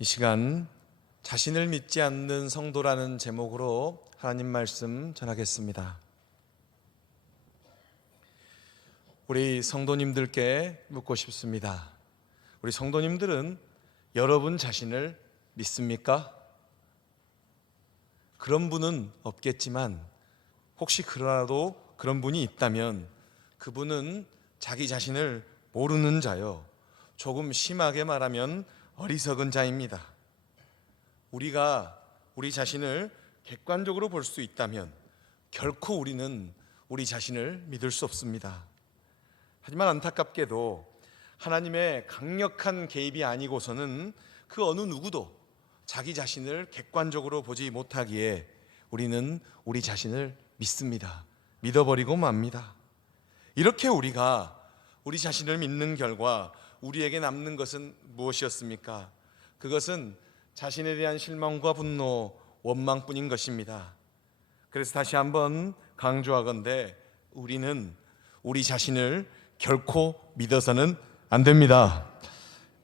이 시간 자신을 믿지 않는 성도라는 제목으로 하나님 말씀 전하겠습니다. 우리 성도님들께 묻고 싶습니다. 우리 성도님들은 여러분 자신을 믿습니까? 그런 분은 없겠지만 혹시 그러나도 그런 분이 있다면 그분은 자기 자신을 모르는 자요, 조금 심하게 말하면 어리석은 자입니다. 우리가 우리 자신을 객관적으로 볼 수 있다면 결코 우리는 우리 자신을 믿을 수 없습니다. 하지만 안타깝게도 하나님의 강력한 개입이 아니고서는 그 어느 누구도 자기 자신을 객관적으로 보지 못하기에 우리는 우리 자신을 믿습니다. 믿어버리고 맙니다. 이렇게 우리가 우리 자신을 믿는 결과 우리에게 남는 것은 무엇이었습니까? 그것은 자신에 대한 실망과 분노, 원망뿐인 것입니다. 그래서 다시 한번 강조하건대 우리는 우리 자신을 결코 믿어서는 안 됩니다.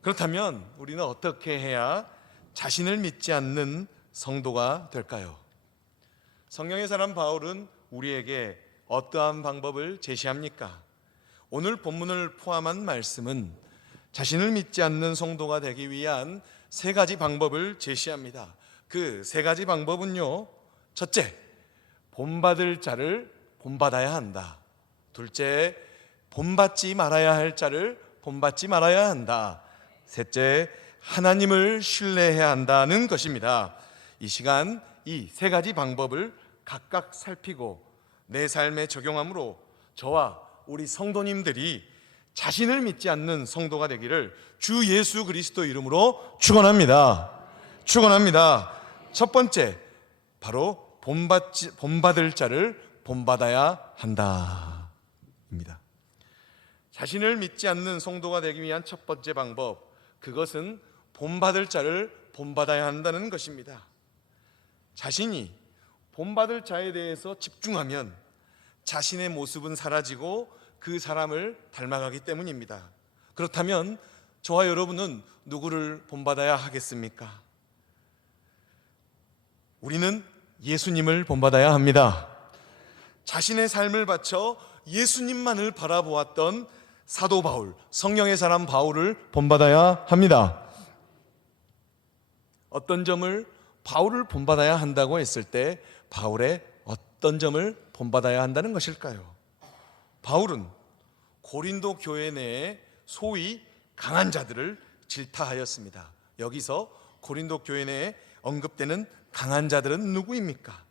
그렇다면 우리는 어떻게 해야 자신을 믿지 않는 성도가 될까요? 성령의 사람 바울은 우리에게 어떠한 방법을 제시합니까? 오늘 본문을 포함한 말씀은 자신을 믿지 않는 성도가 되기 위한 세 가지 방법을 제시합니다. 그 세 가지 방법은요, 첫째, 본받을 자를 본받아야 한다. 둘째, 본받지 말아야 할 자를 본받지 말아야 한다. 셋째, 하나님을 신뢰해야 한다는 것입니다. 이 시간 이 세 가지 방법을 각각 살피고 내 삶에 적용함으로 저와 우리 성도님들이 자신을 믿지 않는 성도가 되기를 주 예수 그리스도 이름으로 축원합니다. 첫 번째, 바로 본받을 자를 본받아야 한다입니다. 자신을 믿지 않는 성도가 되기 위한 첫 번째 방법, 그것은 본받을 자를 본받아야 한다는 것입니다. 자신이 본받을 자에 대해서 집중하면 자신의 모습은 사라지고 그 사람을 닮아가기 때문입니다. 그렇다면 저와 여러분은 누구를 본받아야 하겠습니까? 우리는 예수님을 본받아야 합니다. 자신의 삶을 바쳐 예수님만을 바라보았던 사도 바울, 성령의 사람 바울을 본받아야 합니다. 어떤 점을 바울을 본받아야 한다고 했을 때 바울의 어떤 점을 본받아야 한다는 것일까요? 바울은 고린도 교회 내에 소위 강한 자들을 질타하였습니다. 여기서 고린도 교회 내에 언급되는 강한 자들은 누구입니까?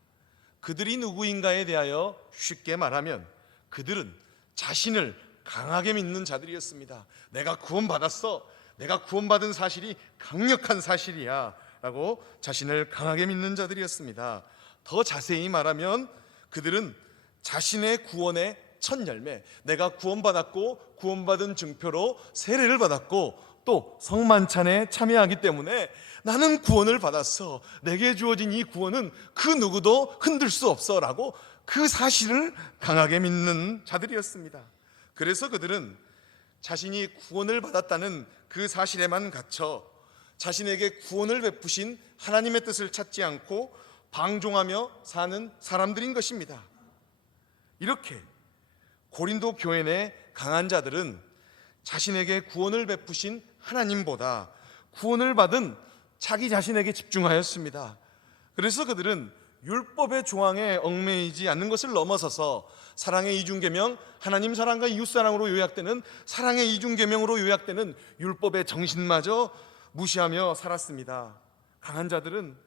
그들이 누구인가에 대하여 쉽게 말하면 그들은 자신을 강하게 믿는 자들이었습니다. 내가 구원받았어, 내가 구원받은 사실이 강력한 사실이야 라고 자신을 강하게 믿는 자들이었습니다. 더 자세히 말하면 그들은 자신의 구원의 첫 열매, 내가 구원받았고 구원받은 증표로 세례를 받았고 또 성만찬에 참여하기 때문에 나는 구원을 받았어, 내게 주어진 이 구원은 그 누구도 흔들 수 없어 라고 그 사실을 강하게 믿는 자들이었습니다. 그래서 그들은 자신이 구원을 받았다는 그 사실에만 갇혀 자신에게 구원을 베푸신 하나님의 뜻을 찾지 않고 방종하며 사는 사람들인 것입니다. 이렇게 고린도 교회 내 강한 자들은 자신에게 구원을 베푸신 하나님보다 구원을 받은 자기 자신에게 집중하였습니다. 그래서 그들은 율법의 조항에 얽매이지 않는 것을 넘어서서 사랑의 이중계명, 하나님 사랑과 이웃 사랑으로 요약되는 사랑의 이중계명으로 요약되는 율법의 정신마저 무시하며 살았습니다. 강한 자들은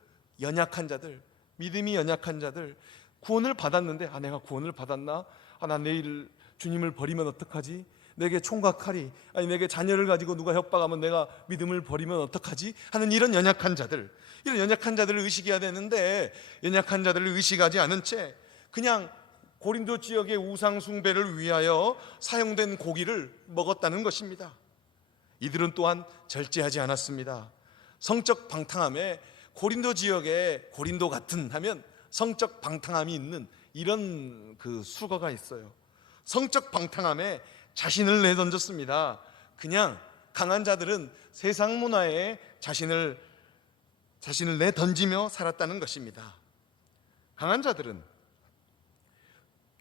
연약한 자들, 믿음이 연약한 자들, 구원을 받았는데 내가 구원을 받았나? 나 내일 주님을 버리면 어떡하지? 내게 총과 칼이, 내게 자녀를 가지고 누가 협박하면 내가 믿음을 버리면 어떡하지? 하는 이런 연약한 자들, 이런 연약한 자들을 의식해야 되는데 연약한 자들을 의식하지 않은 채 그냥 고린도 지역의 우상 숭배를 위하여 사용된 고기를 먹었다는 것입니다. 이들은 또한 절제하지 않았습니다. 성적 방탕함에 고린도 지역에 고린도 같은 하면 성적 방탕함이 있는 이런 그 수거가 있어요. 성적 방탕함에 자신을 내던졌습니다. 그냥 강한 자들은 세상 문화에 자신을 자신을 내던지며 살았다는 것입니다. 강한 자들은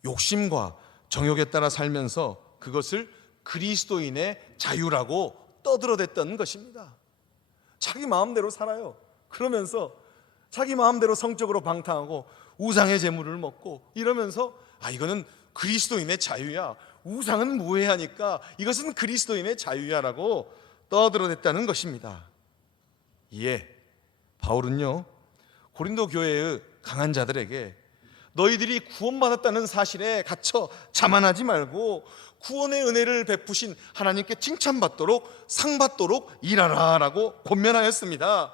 욕심과 정욕에 따라 살면서 그것을 그리스도인의 자유라고 떠들어댔던 것입니다. 자기 마음대로 살아요. 그러면서 자기 마음대로 성적으로 방탕하고 우상의 재물을 먹고 이러면서 이거는 그리스도인의 자유야, 우상은 무해하니까 이것은 그리스도인의 자유야 라고 떠들어댔다는 것입니다. 이에 바울은요, 고린도 교회의 강한 자들에게 너희들이 구원받았다는 사실에 갇혀 자만하지 말고 구원의 은혜를 베푸신 하나님께 칭찬받도록 상받도록 일하라 라고 권면하였습니다.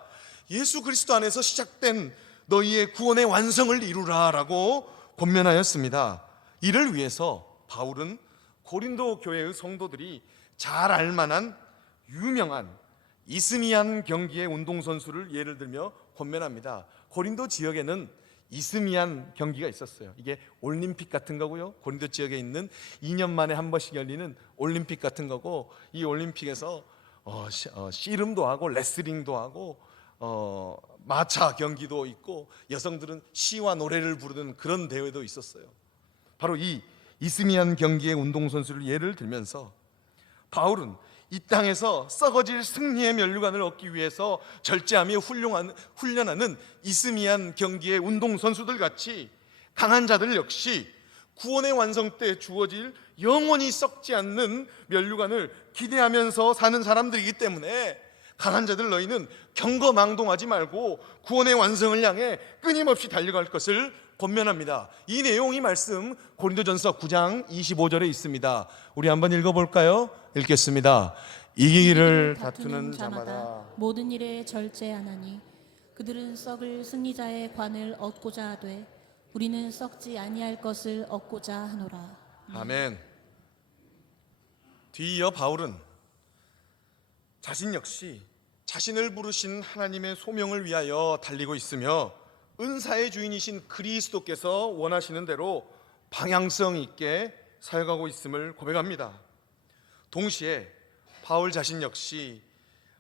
예수 그리스도 안에서 시작된 너희의 구원의 완성을 이루라 라고 권면하였습니다. 이를 위해서 바울은 고린도 교회의 성도들이 잘 알만한 유명한 이스미안 경기의 운동선수를 예를 들며 권면합니다. 고린도 지역에는 이스미안 경기가 있었어요. 이게 올림픽 같은 거고요. 고린도 지역에 있는 2년 만에 한 번씩 열리는 올림픽 같은 거고, 이 올림픽에서 씨름도 하고 레슬링도 하고 마차 경기도 있고 여성들은 시와 노래를 부르는 그런 대회도 있었어요. 바로 이 이스미안 경기의 운동선수를 예를 들면서 바울은 이 땅에서 썩어질 승리의 면류관을 얻기 위해서 절제하며 훈련하는 이스미안 경기의 운동선수들 같이 강한 자들 역시 구원의 완성 때 주어질 영원히 썩지 않는 면류관을 기대하면서 사는 사람들이기 때문에 강한 자들 너희는 경거망동하지 말고 구원의 완성을 향해 끊임없이 달려갈 것을 권면합니다. 이 내용이 말씀 고린도전서 9장 25절에 있습니다. 우리 한번 읽어볼까요? 읽겠습니다. 이기기를 다투는 자마다 모든 일에 절제하나니 그들은 썩을 승리자의 관을 얻고자 하되 우리는 썩지 아니할 것을 얻고자 하노라. 아멘. 뒤이어 바울은 자신 역시 자신을 부르신 하나님의 소명을 위하여 달리고 있으며 은사의 주인이신 그리스도께서 원하시는 대로 방향성 있게 살아가고 있음을 고백합니다. 동시에 바울 자신 역시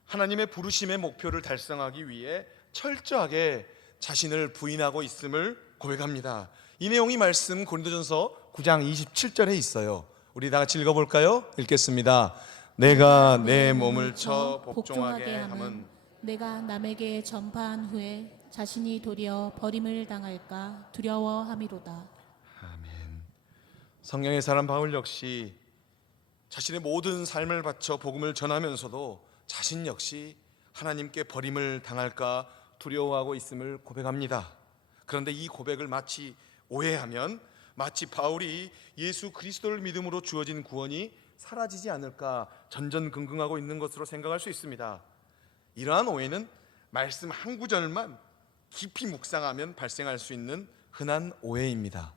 하나님의 부르심의 목표를 달성하기 위해 철저하게 자신을 부인하고 있음을 고백합니다. 이 내용이 말씀 고린도전서 9장 27절에 있어요. 우리 다 같이 읽어볼까요? 읽겠습니다. 내가 내 몸을 쳐 복종하게 함은 내가 남에게 전파한 후에 자신이 도리어 버림을 당할까 두려워함이로다. 아멘. 성령의 사람 바울 역시 자신의 모든 삶을 바쳐 복음을 전하면서도 자신 역시 하나님께 버림을 당할까 두려워하고 있음을 고백합니다. 그런데 이 고백을 마치 오해하면 마치 바울이 예수 그리스도를 믿음으로 주어진 구원이 사라지지 않을까 전전긍긍하고 있는 것으로 생각할 수 있습니다. 이러한 오해는 말씀 한 구절만 깊이 묵상하면 발생할 수 있는 흔한 오해입니다.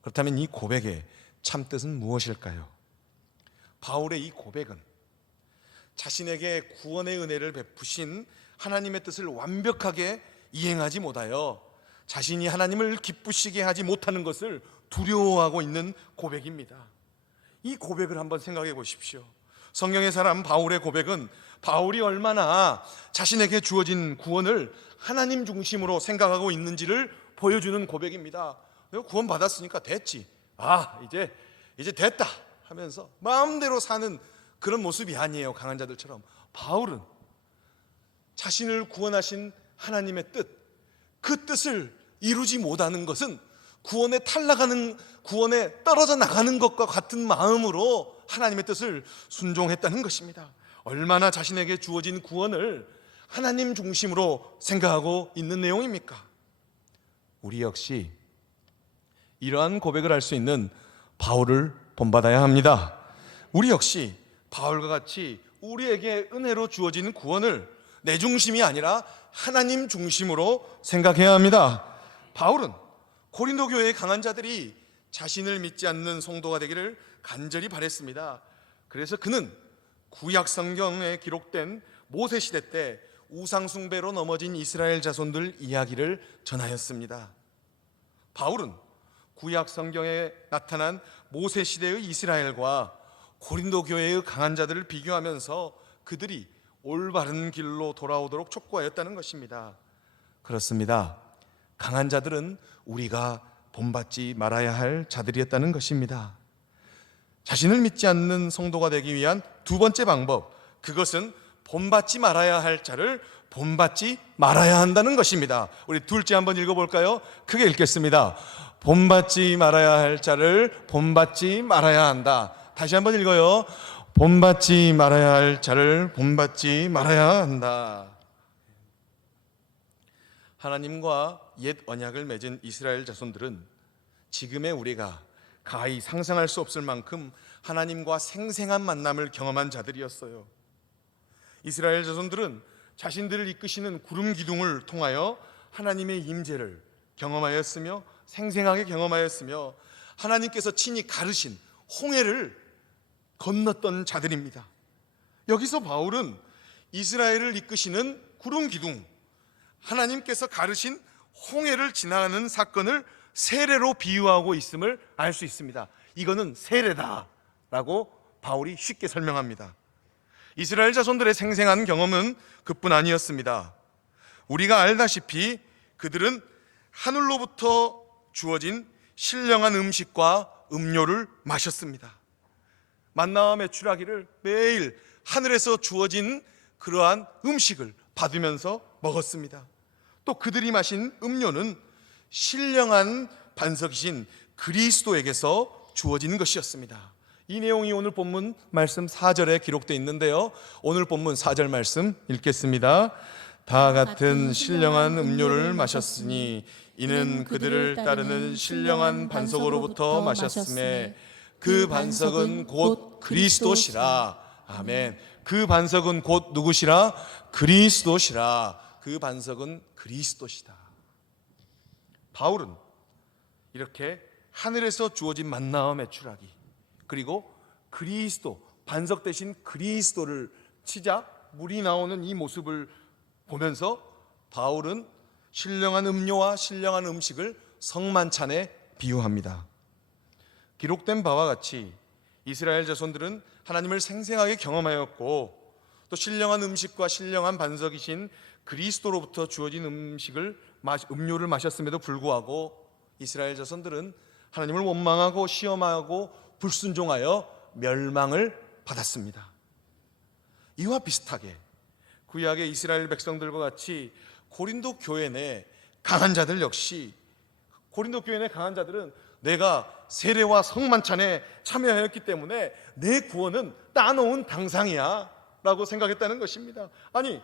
그렇다면 이 고백의 참뜻은 무엇일까요? 바울의 이 고백은 자신에게 구원의 은혜를 베푸신 하나님의 뜻을 완벽하게 이행하지 못하여 자신이 하나님을 기쁘시게 하지 못하는 것을 두려워하고 있는 고백입니다. 이 고백을 한번 생각해 보십시오. 성령의 사람 바울의 고백은 바울이 얼마나 자신에게 주어진 구원을 하나님 중심으로 생각하고 있는지를 보여주는 고백입니다. 내가 구원 받았으니까 됐지. 이제 됐다 하면서 마음대로 사는 그런 모습이 아니에요. 강한 자들처럼 바울은 자신을 구원하신 하나님의 뜻, 그 뜻을 이루지 못하는 것은 구원에 떨어져 나가는 것과 같은 마음으로 하나님의 뜻을 순종했다는 것입니다. 얼마나 자신에게 주어진 구원을 하나님 중심으로 생각하고 있는 내용입니까? 우리 역시 이러한 고백을 할 수 있는 바울을 본받아야 합니다. 우리 역시 바울과 같이 우리에게 은혜로 주어진 구원을 내 중심이 아니라 하나님 중심으로 생각해야 합니다. 바울은 고린도 교회의 강한 자들이 자신을 믿지 않는 성도가 되기를 간절히 바랬습니다. 그래서 그는 구약 성경에 기록된 모세 시대 때 우상 숭배로 넘어진 이스라엘 자손들 이야기를 전하였습니다. 바울은 구약 성경에 나타난 모세 시대의 이스라엘과 고린도 교회의 강한 자들을 비교하면서 그들이 올바른 길로 돌아오도록 촉구하였다는 것입니다. 그렇습니다. 강한 자들은 우리가 본받지 말아야 할 자들이었다는 것입니다. 자신을 믿지 않는 성도가 되기 위한 두 번째 방법, 그것은 본받지 말아야 할 자를 본받지 말아야 한다는 것입니다. 우리 둘째 한번 읽어볼까요? 크게 읽겠습니다. 본받지 말아야 할 자를 본받지 말아야 한다. 다시 한번 읽어요. 본받지 말아야 할 자를 본받지 말아야 한다. 하나님과 옛 언약을 맺은 이스라엘 자손들은 지금의 우리가 가히 상상할 수 없을 만큼 하나님과 생생한 만남을 경험한 자들이었어요. 이스라엘 자손들은 자신들을 이끄시는 구름 기둥을 통하여 하나님의 임재를 경험하였으며 생생하게 경험하였으며 하나님께서 친히 가르신 홍해를 건넜던 자들입니다. 여기서 바울은 이스라엘을 이끄시는 구름 기둥, 하나님께서 가르신 홍해를 지나가는 사건을 세례로 비유하고 있음을 알 수 있습니다. 이거는 세례다라고 바울이 쉽게 설명합니다. 이스라엘 자손들의 생생한 경험은 그뿐 아니었습니다. 우리가 알다시피 그들은 하늘로부터 주어진 신령한 음식과 음료를 마셨습니다. 만나와 메추라기를 매일 하늘에서 주어진 그러한 음식을 받으면서 먹었습니다. 또 그들이 마신 음료는 신령한 반석이신 그리스도에게서 주어진 것이었습니다. 이 내용이 오늘 본문 말씀 4절에 기록되어 있는데요, 오늘 본문 4절 말씀 읽겠습니다. 다 같은 신령한 음료를 마셨으니 이는 그들을 따르는 신령한 반석으로부터 마셨음에 그 반석은 곧 그리스도시라. 아멘. 그 반석은 곧 누구시라? 그리스도시라. 그 반석은 그리스도시다. 바울은 이렇게 하늘에서 주어진 만나와 메추라기, 그리고 그리스도, 반석 대신 그리스도를 치자 물이 나오는 이 모습을 보면서 바울은 신령한 음료와 신령한 음식을 성만찬에 비유합니다. 기록된 바와 같이 이스라엘 자손들은 하나님을 생생하게 경험하였고 또 신령한 음식과 신령한 반석이신 그리스도로부터 주어진 음료를 마셨음에도 불구하고 이스라엘 자손들은 하나님을 원망하고 시험하고 불순종하여 멸망을 받았습니다. 이와 비슷하게 구약의 이스라엘 백성들과 같이 고린도 교회 내 강한 자들 역시, 고린도 교회 내 강한 자들은 내가 세례와 성만찬에 참여하였기 때문에 내 구원은 따놓은 당상이야 라고 생각했다는 것입니다. 아니,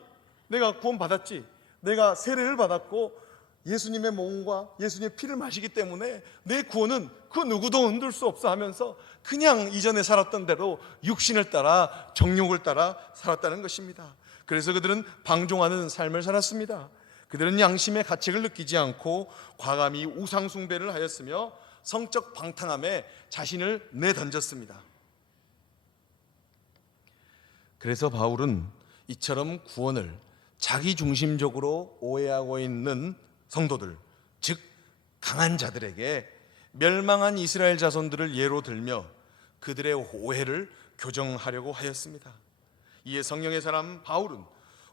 내가 구원 받았지, 내가 세례를 받았고 예수님의 몸과 예수님의 피를 마시기 때문에 내 구원은 그 누구도 흔들 수 없어 하면서 그냥 이전에 살았던 대로 육신을 따라 정욕을 따라 살았다는 것입니다. 그래서 그들은 방종하는 삶을 살았습니다. 그들은 양심의 가책을 느끼지 않고 과감히 우상 숭배를 하였으며 성적 방탕함에 자신을 내던졌습니다. 그래서 바울은 이처럼 구원을 자기중심적으로 오해하고 있는 성도들, 즉 강한 자들에게 멸망한 이스라엘 자손들을 예로 들며 그들의 오해를 교정하려고 하였습니다. 이에 성령의 사람 바울은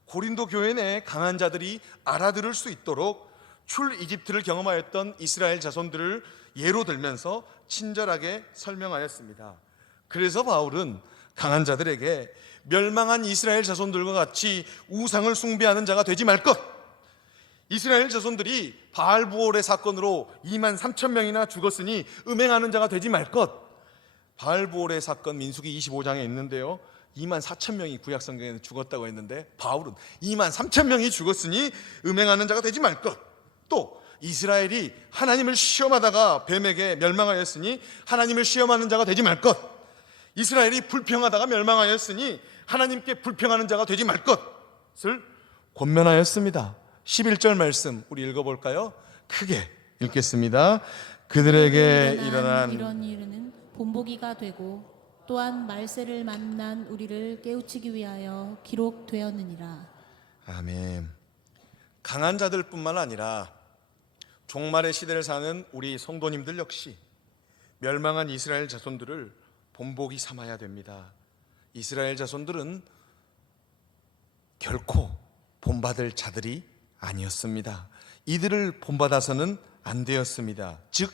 고린도 교회 내 강한 자들이 알아들을 수 있도록 출 이집트를 경험하였던 이스라엘 자손들을 예로 들면서 친절하게 설명하였습니다. 그래서 바울은 강한 자들에게 멸망한 이스라엘 자손들과 같이 우상을 숭배하는 자가 되지 말 것, 이스라엘 자손들이 바알부올의 사건으로 2만 3천 명이나 죽었으니 음행하는 자가 되지 말 것. 바알부올의 사건 민수기 25장에 있는데요, 2만 4천 명이 구약 성경에 죽었다고 했는데 바울은 2만 3천 명이 죽었으니 음행하는 자가 되지 말 것. 또 이스라엘이 하나님을 시험하다가 뱀에게 멸망하였으니 하나님을 시험하는 자가 되지 말 것. 이스라엘이 불평하다가 멸망하였으니 하나님께 불평하는 자가 되지 말 것을 권면하였습니다. 11절 말씀 우리 읽어볼까요? 크게 읽겠습니다. 그들에게 일어난 이런 일은 본보기가 되고 또한 말세를 만난 우리를 깨우치기 위하여 기록되었느니라. 아멘. 강한 자들뿐만 아니라 종말의 시대를 사는 우리 성도님들 역시 멸망한 이스라엘 자손들을 본보기 삼아야 됩니다. 이스라엘 자손들은 결코 본받을 자들이 아니었습니다. 이들을 본받아서는 안 되었습니다. 즉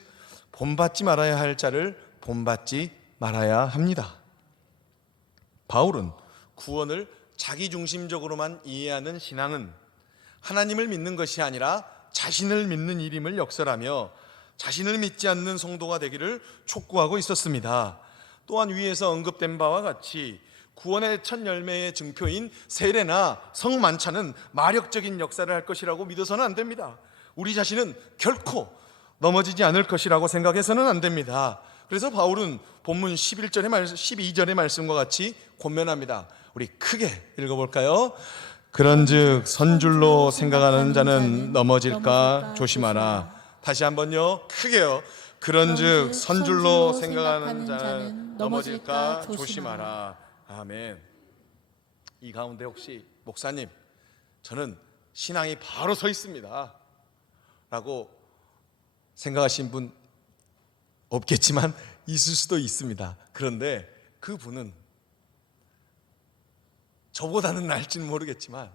본받지 말아야 할 자를 본받지 말아야 합니다. 바울은 구원을 자기중심적으로만 이해하는 신앙은 하나님을 믿는 것이 아니라 자신을 믿는 일임을 역설하며 자신을 믿지 않는 성도가 되기를 촉구하고 있었습니다. 또한 위에서 언급된 바와 같이 구원의 첫 열매의 증표인 세례나 성만찬은 마력적인 역사를 할 것이라고 믿어서는 안 됩니다. 우리 자신은 결코 넘어지지 않을 것이라고 생각해서는 안 됩니다. 그래서 바울은 본문 12절의 말씀과 같이 권면합니다. 우리 크게 읽어볼까요? 그런즉 선줄로 생각하는 자는 넘어질까 조심하라. 다시 한번요, 크게요. 그런즉 선줄로 생각하는 자는 넘어질까 조심하라. 아멘. 이 가운데 혹시 목사님, 저는 신앙이 바로 서 있습니다 라고 생각하신 분 없겠지만 있을 수도 있습니다. 그런데 그분은 저보다는 나을지는 모르겠지만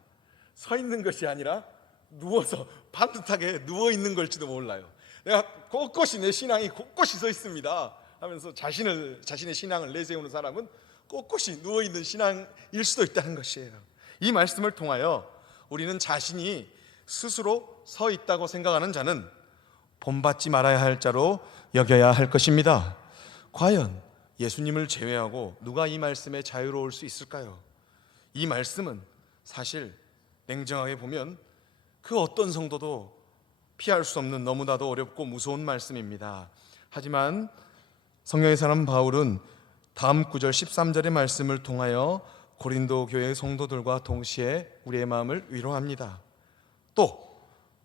서 있는 것이 아니라 누워서 반듯하게 누워 있는 걸지도 몰라요. 내가 꼿꼿이 내 신앙이 꼿꼿이 서 있습니다 하면서 자신의 신앙을 내세우는 사람은 꼿꼿이 누워 있는 신앙일 수도 있다는 것이에요. 이 말씀을 통하여 우리는 자신이 스스로 서 있다고 생각하는 자는 본받지 말아야 할 자로 여겨야 할 것입니다. 과연 예수님을 제외하고 누가 이 말씀에 자유로울 수 있을까요? 이 말씀은 사실 냉정하게 보면 그 어떤 성도도 피할 수 없는 너무나도 어렵고 무서운 말씀입니다. 하지만 성령의 사람 바울은 다음 구절 13절의 말씀을 통하여 고린도 교회 성도들과 동시에 우리의 마음을 위로합니다. 또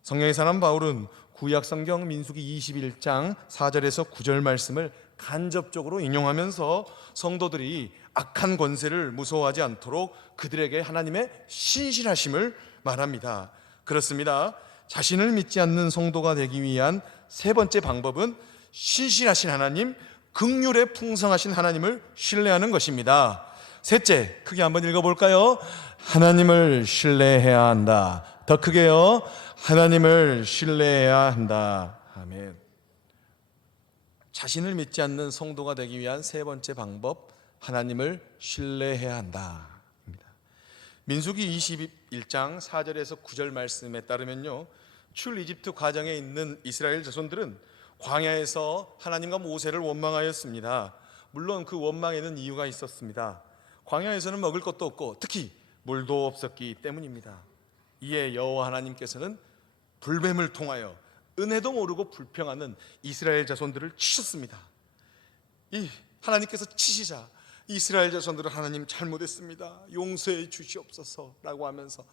성령의 사람 바울은 구약 성경 민수기 21장 4절에서 9절 말씀을 간접적으로 인용하면서 성도들이 악한 권세를 무서워하지 않도록 그들에게 하나님의 신실하심을 말합니다. 그렇습니다. 자신을 믿지 않는 성도가 되기 위한 세 번째 방법은 신실하신 하나님, 긍휼에 풍성하신 하나님을 신뢰하는 것입니다. 셋째, 크게 한번 읽어볼까요? 하나님을 신뢰해야 한다. 더 크게요. 하나님을 신뢰해야 한다. 아멘. 자신을 믿지 않는 성도가 되기 위한 세 번째 방법, 하나님을 신뢰해야 한다. 민수기 21장 4절에서 9절 말씀에 따르면요, 출이집트 과정에 있는 이스라엘 자손들은 광야에서 하나님과 모세를 원망하였습니다. 물론 그 원망에는 이유가 있었습니다. 광야에서는 먹을 것도 없고 특히 물도 없었기 때문입니다. 이에 여호와 하나님께서는 불뱀을 통하여 은혜도 모르고 불평하는 이스라엘 자손들을 치셨습니다. 이 하나님께서 치시자 이스라엘 자손들은 하나님 잘못했습니다, 용서해 주시옵소서라고 하면서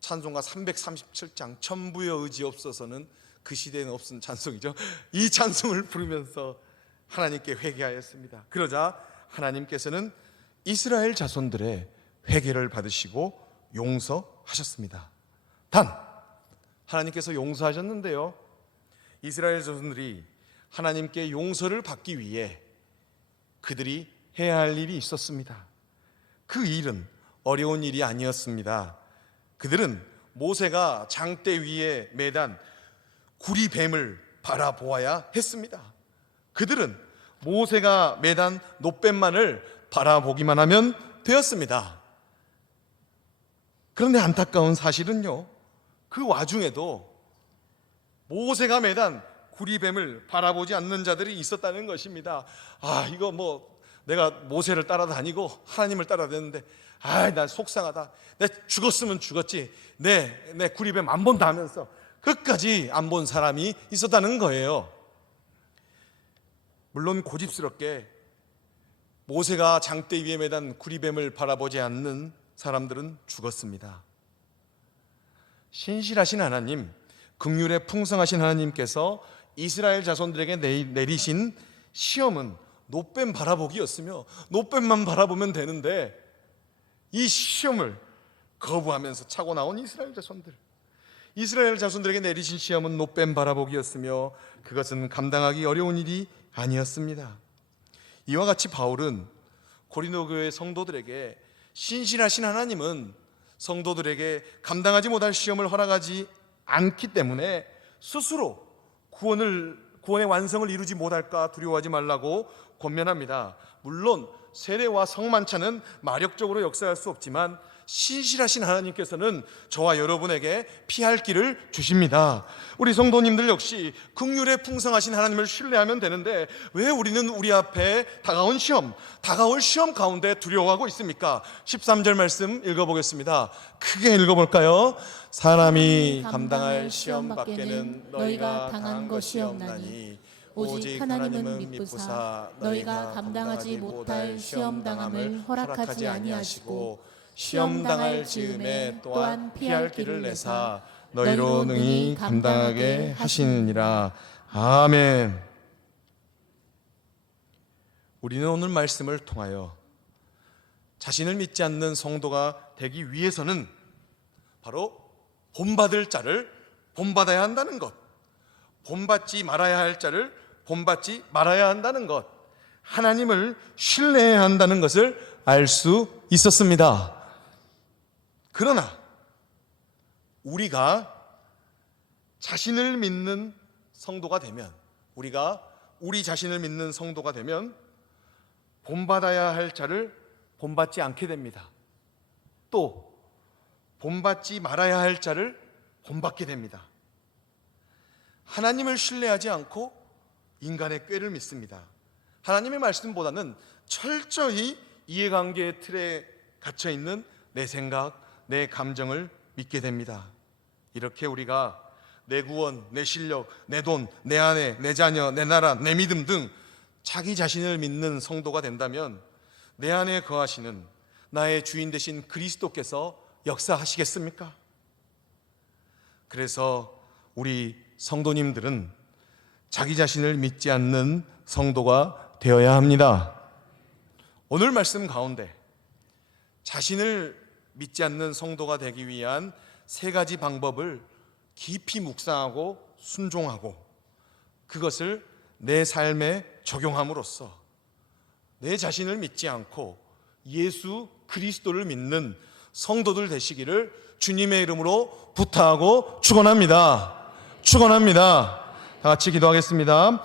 찬송가 337장 천부의 의지 없어서는 그 시대에는 없은 찬송이죠. 이 찬송을 부르면서 하나님께 회개하였습니다. 그러자 하나님께서는 이스라엘 자손들의 회개를 받으시고 용서하셨습니다. 단 하나님께서 용서하셨는데요, 이스라엘 자손들이 하나님께 용서를 받기 위해 그들이 해야 할 일이 있었습니다. 그 일은 어려운 일이 아니었습니다. 그들은 모세가 장대 위에 매단 구리뱀을 바라보아야 했습니다. 그들은 모세가 매단 놋뱀만을 바라보기만 하면 되었습니다. 그런데 안타까운 사실은요, 그 와중에도 모세가 매단 구리뱀을 바라보지 않는 자들이 있었다는 것입니다. 이거 내가 모세를 따라다니고 하나님을 따라다녔는데 난 속상하다, 내 죽었으면 죽었지, 내 구리뱀 안 본다 하면서 끝까지 안 본 사람이 있었다는 거예요. 물론 고집스럽게 모세가 장대 위에 매단 구리뱀을 바라보지 않는 사람들은 죽었습니다. 신실하신 하나님, 긍휼에 풍성하신 하나님께서 이스라엘 자손들에게 내리신 시험은 놋뱀 바라보기였으며 놋뱀만 바라보면 되는데 이 시험을 거부하면서 차고 나온 이스라엘 자손들에게 내리신 시험은 놋뱀 바라보기였으며 그것은 감당하기 어려운 일이 아니었습니다. 이와 같이 바울은 고린도 교회 성도들에게 신실하신 하나님은 성도들에게 감당하지 못할 시험을 허락하지 않기 때문에 스스로 구원의 완성을 이루지 못할까 두려워하지 말라고 권면합니다. 물론 세례와 성만찬은 마력적으로 역사할 수 없지만 신실하신 하나님께서는 저와 여러분에게 피할 길을 주십니다. 우리 성도님들 역시 긍휼에 풍성하신 하나님을 신뢰하면 되는데 왜 우리는 우리 앞에 다가올 시험 가운데 두려워하고 있습니까? 13절 말씀 읽어보겠습니다. 크게 읽어볼까요? 사람이 감당할 시험 밖에는 너희가 당한 것이 없나니 오직 하나님은 미쁘사 너희가 감당하지 못할 시험 당함을 허락하지 아니하시고 시험 당할 즈음에 또한 피할 길을 내사 너희로 능히 감당하게 하시느니라. 아멘. 우리는 오늘 말씀을 통하여 자신을 믿지 않는 성도가 되기 위해서는 바로 본받을 자를 본받아야 한다는 것, 본받지 말아야 할 자를 본받지 말아야 한다는 것, 하나님을 신뢰해야 한다는 것을 알 수 있었습니다. 그러나 우리가 자신을 믿는 성도가 되면, 우리가 우리 자신을 믿는 성도가 되면 본받아야 할 자를 본받지 않게 됩니다. 또 본받지 말아야 할 자를 본받게 됩니다. 하나님을 신뢰하지 않고 인간의 꾀를 믿습니다. 하나님의 말씀보다는 철저히 이해관계의 틀에 갇혀있는 내 생각, 내 감정을 믿게 됩니다. 이렇게 우리가 내 구원, 내 실력, 내 돈, 내 아내, 내 자녀, 내 나라, 내 믿음 등 자기 자신을 믿는 성도가 된다면 내 안에 거하시는 나의 주인 되신 그리스도께서 역사하시겠습니까? 그래서 우리 성도님들은 자기 자신을 믿지 않는 성도가 되어야 합니다. 오늘 말씀 가운데 자신을 믿지 않는 성도가 되기 위한 세 가지 방법을 깊이 묵상하고 순종하고 그것을 내 삶에 적용함으로써 내 자신을 믿지 않고 예수 그리스도를 믿는 성도들 되시기를 주님의 이름으로 부탁하고 축원합니다. 다 같이 기도하겠습니다.